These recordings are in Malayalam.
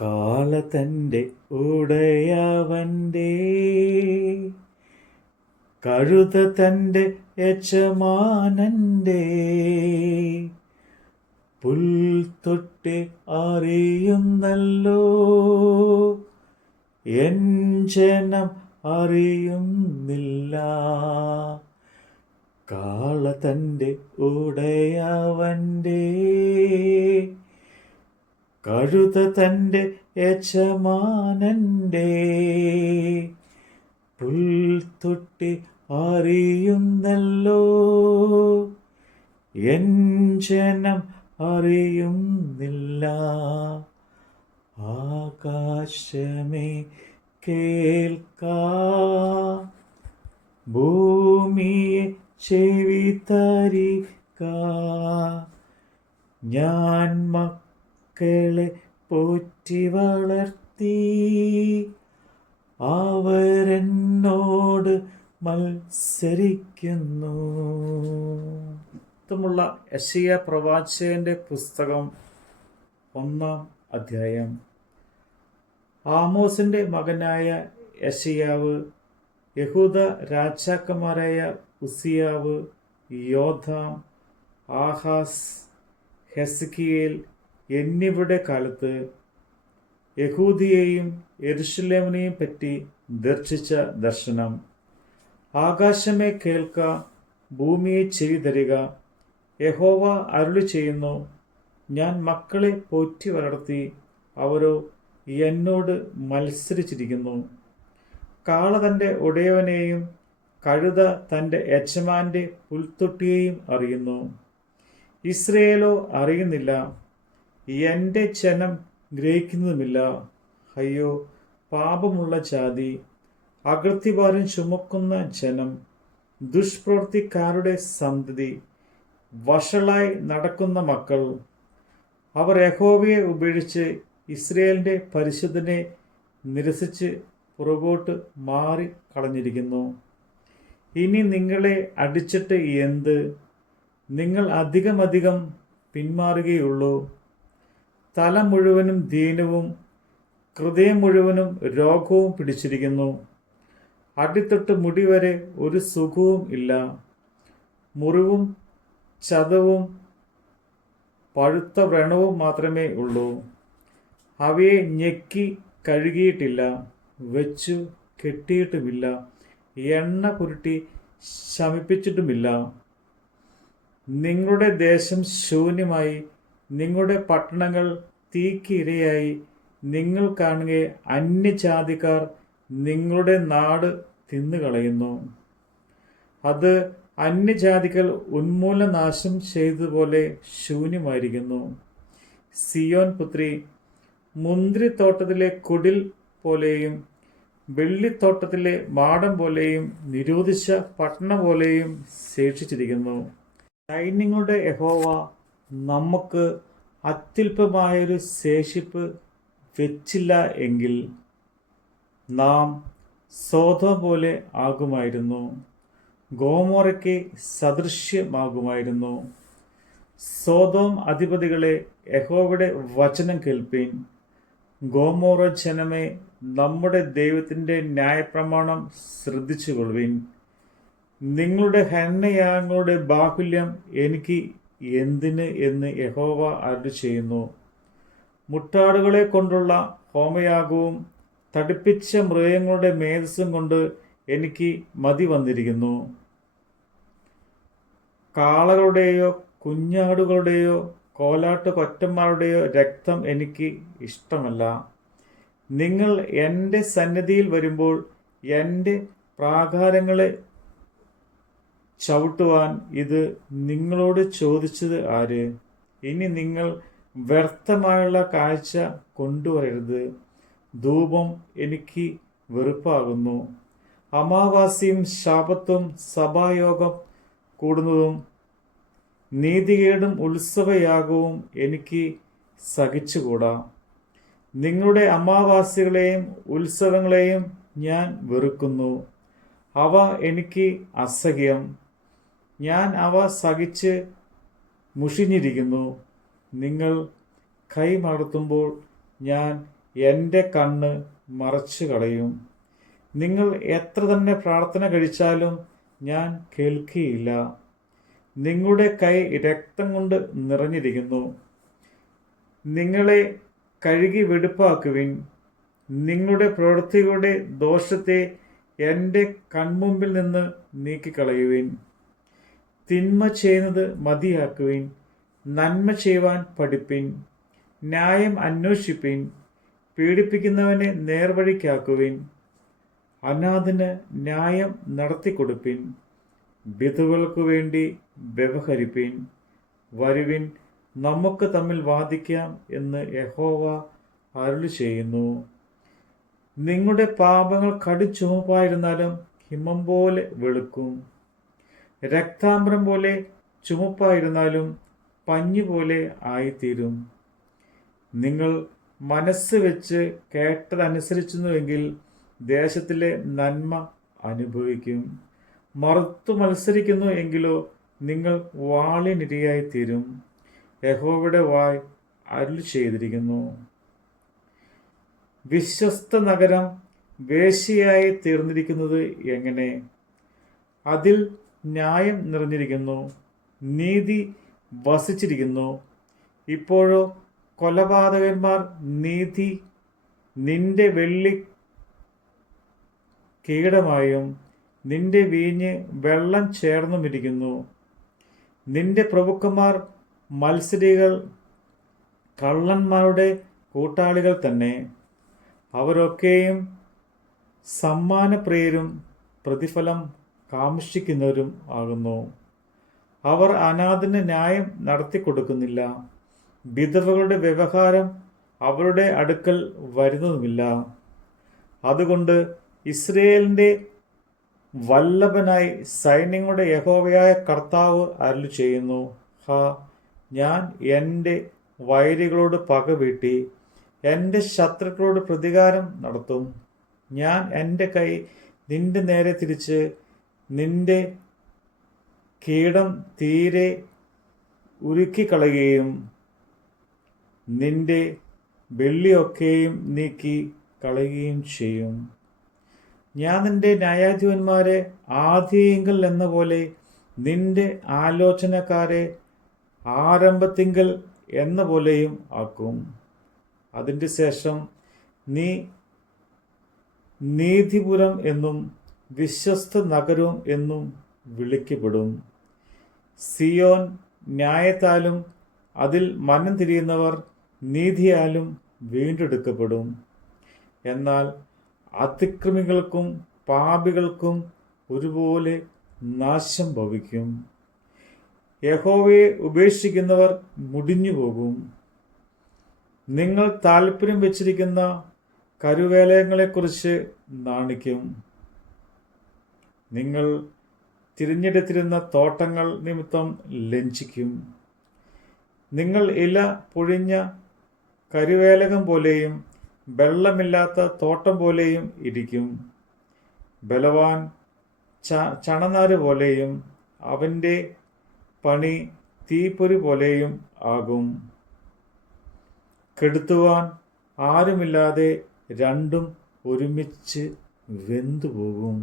കാലതന്റെ ഉടയവന്റെ കഴുത തന്റെ യജമാനന്റെ പുൽത്തൊട്ട് അറിയുന്നല്ലോ എൻ ജനം അറിയുന്നില്ല. കാള തന്റെ ഉടയവന്റെ കഴുത തന്റെ യജമാനന്റെ പുൽത്തൊട്ടി അറിയുന്നല്ലോ. എൻ ജനം അറിയുന്നില്ല. ആകാശമേ കേൾക്കാ. ഭൂമിയെ ചെവി തരിക. ഞാൻ മക്കളെ പോറ്റി വളർത്തി. അവരെന്നോട് മത്സരിക്കുന്നു. ുള്ള യശയ പ്രവാചകന്റെ പുസ്തകം ഒന്നാം അധ്യായം. ആമോസിന്റെ മകനായ യശയാവ് യഹൂദ രാജാക്കന്മാരായ ഉസിയാവ് യോധാം ആഹാസ് ഹെസ്കിയേൽ എന്നിവരുടെ കാലത്ത് യഹൂദിയെയും എരുഷലേമിനെയും പറ്റി ദർശിച്ച ദർശനം. ആകാശമേ കേൾക്ക ഭൂമിയെ ചെവി തരിക യഹോവ അരുളി ചെയ്യുന്നു ഞാൻ മക്കളെ പോറ്റി വളർത്തി അവരോ എന്നോട് മത്സരിച്ചിരിക്കുന്നു. കാള തന്റെ ഉടയവനെയും കഴുത തന്റെ യജമാന്റെ പുൽത്തൊട്ടിയെയും അറിയുന്നു. ഇസ്രയേലോ അറിയുന്നില്ല എന്റെ ജനം ഗ്രഹിക്കുന്നതുമില്ല. അയ്യോ പാപമുള്ള ജാതി അകൃത്യഭാരം ചുമക്കുന്ന ജനം ദുഷ്പ്രവൃത്തിക്കാരുടെ സന്തതി വഷളായി നടക്കുന്ന മക്കൾ. അവർ യഹോവയെ ഉപേക്ഷിച്ച് ഇസ്രയേലിന്റെ പരിശുദ്ധനെ നിരസിച്ച് പുറകോട്ട് മാറി കളഞ്ഞിരിക്കുന്നു. ഇനി നിങ്ങളെ അടിച്ചിട്ട് എന്ത്? നിങ്ങൾ അധികമധികം പിന്മാറുകയുള്ളൂ. തല മുഴുവനും ദീനവും ഹൃദയം മുഴുവനും രോഗവും പിടിച്ചിരിക്കുന്നു. അടിത്തൊട്ട് മുടി വരെ ഒരു സുഖവും ഇല്ല. മുറിവും ചതവും പഴുത്ത വ്രണവും മാത്രമേ ഉള്ളൂ. അവയെ ഞെക്കി കഴുകിയിട്ടില്ല വെച്ചു കെട്ടിയിട്ടുമില്ല എണ്ണ പുരുട്ടി ശമിപ്പിച്ചിട്ടുമില്ല. നിങ്ങളുടെ ദേശം ശൂന്യമായി നിങ്ങളുടെ പട്ടണങ്ങൾ തീക്ക് ഇരയായി നിങ്ങൾ കാണുക അന്യജാതിക്കാർ നിങ്ങളുടെ നാട് തിന്നുകളയുന്നു. അത് അന്യജാതികൾ ഉന്മൂലനാശം ചെയ്തതുപോലെ ശൂന്യമായിരിക്കുന്നു. സിയോൻ പുത്രി മുന്തിരിത്തോട്ടത്തിലെ കുടിൽ പോലെയും വെള്ളിത്തോട്ടത്തിലെ മാടം പോലെയും നിരോധിച്ച പട്ടണം പോലെയും ശേഷിച്ചിരിക്കുന്നു. സൈന്യങ്ങളുടെ യഹോവ നമുക്ക് അത്യുൽപമായൊരു ശേഷിപ്പ് വെച്ചില്ല എങ്കിൽ നാം സ്വതം പോലെ ആകുമായിരുന്നു. ഗോമോറയ്ക്ക് സദൃശ്യമാകുമായിരുന്നു. സോതോം അധിപതികളെ യഹോവയുടെ വചനം കേൾപ്പീൻ. ഗോമോറ ജനമേ നമ്മുടെ ദൈവത്തിന്റെ ന്യായപ്രമാണം ശ്രദ്ധിച്ചുകൊള്ളുവിൻ. നിങ്ങളുടെ ഹന്നയാങ്ങളുടെ ബാഹുല്യം എനിക്ക് എന്തിന് എന്ന് യഹോവ അരുളി ചെയ്യുന്നു? മുട്ടാടുകളെ കൊണ്ടുള്ള ഹോമയാഗവും തടിപ്പിച്ച മൃഗങ്ങളുടെ മേധസ്സും കൊണ്ട് എനിക്ക് മതി വന്നിരിക്കുന്നു. കാളകളുടെയോ കുഞ്ഞാടുകളുടെയോ കോലാട്ട് കൊറ്റന്മാരുടെയോ രക്തം എനിക്ക് ഇഷ്ടമല്ല. നിങ്ങൾ എന്റെ സന്നിധിയിൽ വരുമ്പോൾ എന്റെ പ്രാകാരങ്ങളെ ചവിട്ടുവാൻ ഇത് നിങ്ങളോട് ചോദിച്ചത് ആര്? ഇനി നിങ്ങൾ വ്യർത്ഥമായുള്ള കാഴ്ച കൊണ്ടുവരരുത്. ധൂപം എനിക്ക് വെറുപ്പാകുന്നു. അമാവാസിയും ശാപത്വം സഭായോഗം കൂടുന്നതും നീതികേടും ഉത്സവയാഗവും എനിക്ക് സഹിച്ചുകൂടാ. നിങ്ങളുടെ അമാവാസികളെയും ഉത്സവങ്ങളെയും ഞാൻ വെറുക്കുന്നു. അവ എനിക്ക് അസഹ്യം. ഞാൻ അവ സഹിച്ച് മുഷിഞ്ഞിരിക്കുന്നു. നിങ്ങൾ കൈ മടത്തുമ്പോൾ ഞാൻ എന്റെ കണ്ണ് മറച്ചു കളയും നിങ്ങൾ എത്ര തന്നെ പ്രാർത്ഥന കഴിച്ചാലും ഞാൻ കേൾക്കുകയില്ല നിങ്ങളുടെ കൈ രക്തം കൊണ്ട് നിറഞ്ഞിരിക്കുന്നു. നിങ്ങളെ കഴുകി വെടുപ്പാക്കുവിൻ. നിങ്ങളുടെ പ്രവൃത്തികളുടെ ദോഷത്തെ എന്റെ കൺമുമ്പിൽ നിന്ന് നീക്കിക്കളയുവിൻ. തിന്മ ചെയ്യുന്നത് മതിയാക്കുവിൻ നന്മ ചെയ്യുവാൻ പഠിപ്പിൻ ന്യായം അന്വേഷിപ്പിൻ പീഡിപ്പിക്കുന്നവനെ നേർവഴിക്കാക്കുവിൻ അനാഥന് ന്യായം നടത്തിക്കൊടുപ്പിൻ വിധവകൾക്കു വേണ്ടി വ്യവഹരിപ്പിൻ വരുവിൻ നമുക്ക് തമ്മിൽ വാദിക്കാം എന്ന് യഹോവ അരുളി ചെയ്യുന്നു. നിങ്ങളുടെ പാപങ്ങൾ കടിച്ചുമപ്പായിരുന്നാലും ഹിമം പോലെ വെളുക്കും. രക്താംബരം പോലെ ചുമപ്പായിരുന്നാലും പഞ്ഞു പോലെ ആയിത്തീരും. നിങ്ങൾ മനസ്സ് വെച്ച് കേട്ടതനുസരിച്ചിരുന്നുവെങ്കിൽ ദേശത്തിലെ നന്മ അനുഭവിക്കും. മറുത്തു മത്സരിക്കുന്നു എങ്കിലോ നിങ്ങൾ വാളിനിരയായിത്തീരും. യഹോവയുടെ വായ് അരുൾ ചെയ്തിരിക്കുന്നു വിശ്വസ്ത നഗരം വേശിയായി തീർന്നിരിക്കുന്നത് എങ്ങനെ? അതിൽ ന്യായം നിറഞ്ഞിരിക്കുന്നു നീതി വസിച്ചിരിക്കുന്നു. ഇപ്പോഴോ കൊലപാതകന്മാർ നീതി നിന്റെ വെള്ളി കീടമായും നിന്റെ വീഞ്ഞ് വെള്ളം ചേർന്നുമിരിക്കുന്നു. നിന്റെ പ്രഭുക്കന്മാർ മത്സരികൾ കള്ളന്മാരുടെ കൂട്ടാളികൾ തന്നെ. അവരൊക്കെയും സമ്മാനപ്രിയരും പ്രതിഫലം കാംക്ഷിക്കുന്നവരും ആകുന്നു. അവർ അനാഥന് ന്യായം നടത്തി കൊടുക്കുന്നില്ല. വിധവകളുടെ വ്യവഹാരം അവരുടെ അടുക്കൽ വരുന്നതുമില്ല. അതുകൊണ്ട് ഇസ്രയേലിന്റെ വല്ലഭനായി സൈന്യങ്ങളുടെ യഹോവയായ കർത്താവ് അരുൾ ചെയ്യുന്നു. ഹാ ഞാൻ എന്റെ വൈരികളോട് പകവീട്ടി എന്റെ ശത്രുക്കളോട് പ്രതികാരം നടത്തും. ഞാൻ എന്റെ കൈ നിന്റെ നേരെ തിരിച്ച് നിന്റെ കീടം തീരെ ഉരുക്കിക്കളയുകയും നിന്റെ വെള്ളിയൊക്കെയും നീക്കി കളയുകയും ചെയ്യും. ഞാൻ നിന്റെ ന്യായാധിപന്മാരെ ആദ്യയെങ്കിൽ എന്ന പോലെ നിന്റെ ആലോചനക്കാരെ ആരംഭത്തിങ്കൽ എന്ന പോലെയും ആക്കും. അതിന്റെ ശേഷം നീ നീതിപുരം എന്നും വിശ്വസ്ത നഗരവും എന്നും വിളിക്കപ്പെടും. സിയോൻ ന്യായത്താലും അതിൽ മനം തിരിയുന്നവർ നീതിയാലും വീണ്ടെടുക്കപ്പെടും. എന്നാൽ അതിക്രമികൾക്കും പാപികൾക്കും ഒരുപോലെ നാശം ഭവിക്കും. യഹോവയെ ഉപേക്ഷിക്കുന്നവർ മുടിഞ്ഞു പോകും നിങ്ങൾ താല്പര്യം വെച്ചിരിക്കുന്ന കരുവേലയങ്ങളെക്കുറിച്ച് നാണിക്കും. നിങ്ങൾ തിരഞ്ഞെടുത്തിരുന്ന തോട്ടങ്ങൾ നിമിത്തം ലഞ്ചിക്കും നിങ്ങൾ ഇല പൊഴിഞ്ഞ കരുവേലകം പോലെയും വെള്ളമില്ലാത്ത തോട്ടം പോലെയും ഇരിക്കും ബലവാൻ ച ചണനാര് പോലെയും അവന്റെ പണി തീപ്പൊരി പോലെയും ആകും. കെടുത്തുവാൻ ആരുമില്ലാതെ രണ്ടും ഒരുമിച്ച് വെന്തുപോകും.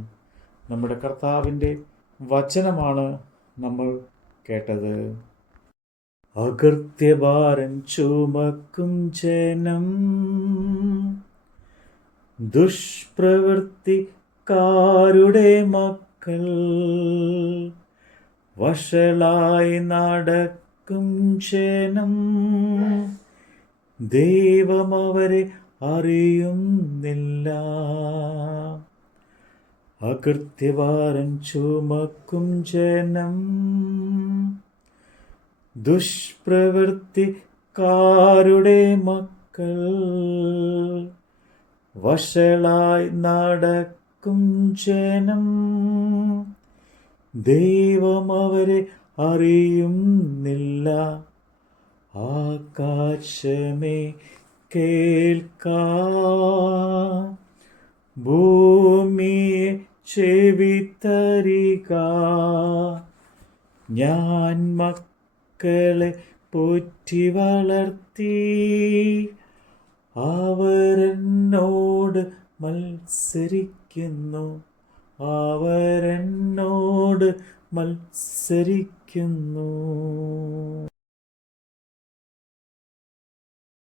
നമ്മുടെ കർത്താവിന്റെ വചനമാണ് നമ്മൾ കേട്ടത്. അകൃത്യഭാരം ചുമക്കും ജനം ദുഷ്പ്രവൃത്തിക്കാരുടെ മക്കൾ വഷളായി നടക്കും ജനം. ദൈവം അവരെ അറിയുന്നില്ല. അകൃത്യഭാരം ചുമക്കും ജനം. ദുഷ്പ്രവൃത്തിക്കാരുടെ മക്കൾ വഷളായി നടക്കും ജനം. ദൈവം അവരെ അറിയുന്നില്ല. ആകാശമേ കേൾക്കാ. ഭൂമിയെ ചെവിത്തരിക. ഞാൻ മക്കളെ പോറ്റി വളർത്തി. അവരെന്നോട് മത്സരിക്കുന്നു. അവരെന്നോട് മത്സരിക്കുന്നു.